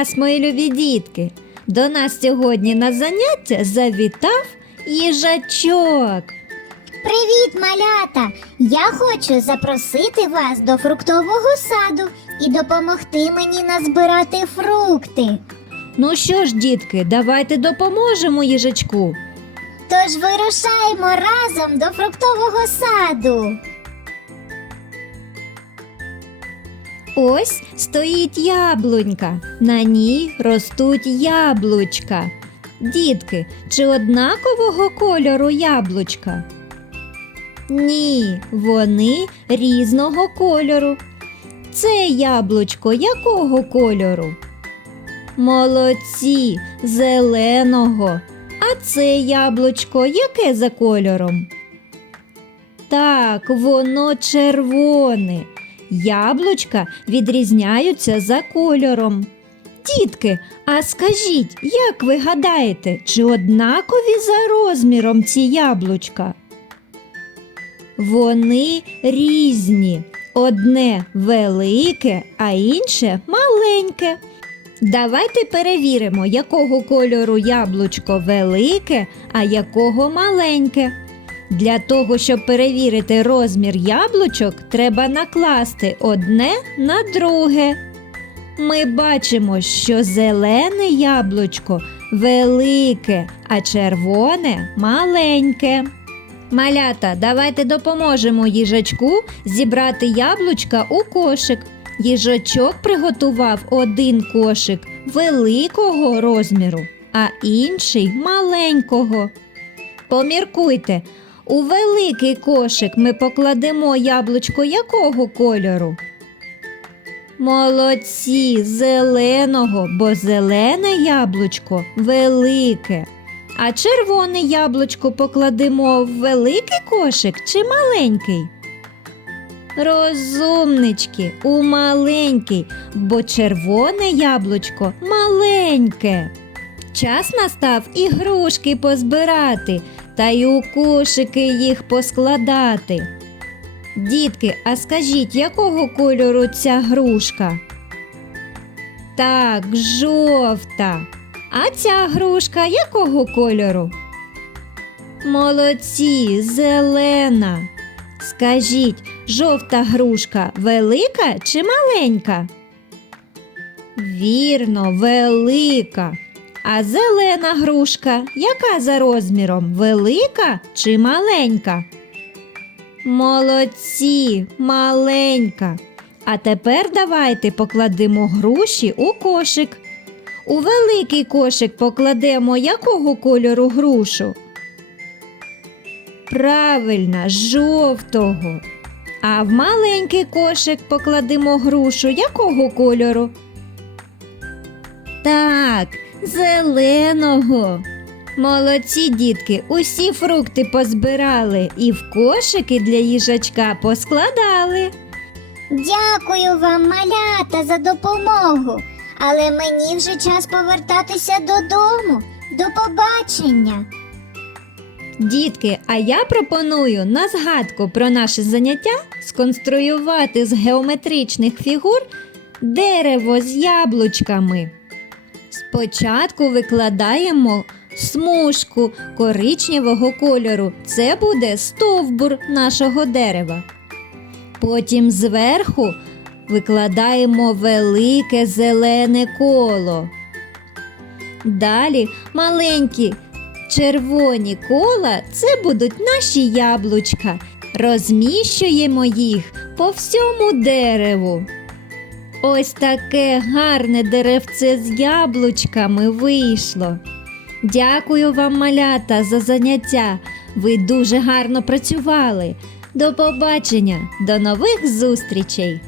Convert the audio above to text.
нас, мої любі дітки. До нас сьогодні на заняття завітав їжачок. Привіт, малята! Я хочу запросити вас до фруктового саду і допомогти мені назбирати фрукти. Ну що ж, дітки, давайте допоможемо їжачку. Тож вирушаємо разом до фруктового саду. Ось стоїть яблунька, на ній ростуть яблучка. Дітки, чи однакового кольору яблучка? Ні, вони різного кольору. Це яблучко якого кольору? Молодці, зеленого. А це яблучко яке за кольором? Так, воно червоне. Яблучка відрізняються за кольором. Дітки, а скажіть, як ви гадаєте, чи однакові за розміром ці яблучка? Вони різні. Одне велике, а інше маленьке. Давайте перевіримо, якого кольору яблучко велике, а якого маленьке. Для того, щоб перевірити розмір яблучок, треба накласти одне на друге. Ми бачимо, що зелене яблучко велике, а червоне маленьке. Малята, давайте допоможемо їжачку зібрати яблучка у кошик. Їжачок приготував один кошик великого розміру, а інший маленького. Поміркуйте, у великий кошик ми покладемо яблучко якого кольору? Молодці, зеленого, бо зелене яблучко велике. А червоне яблучко покладемо в великий кошик чи маленький? Розумнички, у маленький, бо червоне яблучко маленьке. Час настав ігрушки позбирати та й у кошики їх поскладати. Дітки, а скажіть, якого кольору ця грушка? Так, жовта. А ця грушка якого кольору? Молодці, зелена. Скажіть, жовта грушка велика чи маленька? Вірно, велика. А зелена грушка яка за розміром? Велика чи маленька? Молодці, маленька. А тепер давайте покладемо груші у кошик. У великий кошик покладемо якого кольору грушу? Правильно, жовтого. А в маленький кошик покладемо грушу якого кольору? Так, зеленого. Молодці дітки, усі фрукти позбирали і в кошики для їжачка поскладали. Дякую вам, малята, за допомогу. Але мені вже час повертатися додому. До побачення. Дітки, а я пропоную на згадку про наше заняття сконструювати з геометричних фігур дерево з яблучками. Спочатку викладаємо смужку коричневого кольору. Це буде стовбур нашого дерева. Потім зверху викладаємо велике зелене коло. Далі маленькі червоні кола це будуть наші яблучка. Розміщуємо їх по всьому дереву. Ось таке гарне деревце з яблучками вийшло. Дякую вам, малята, за заняття. Ви дуже гарно працювали. До побачення, до нових зустрічей!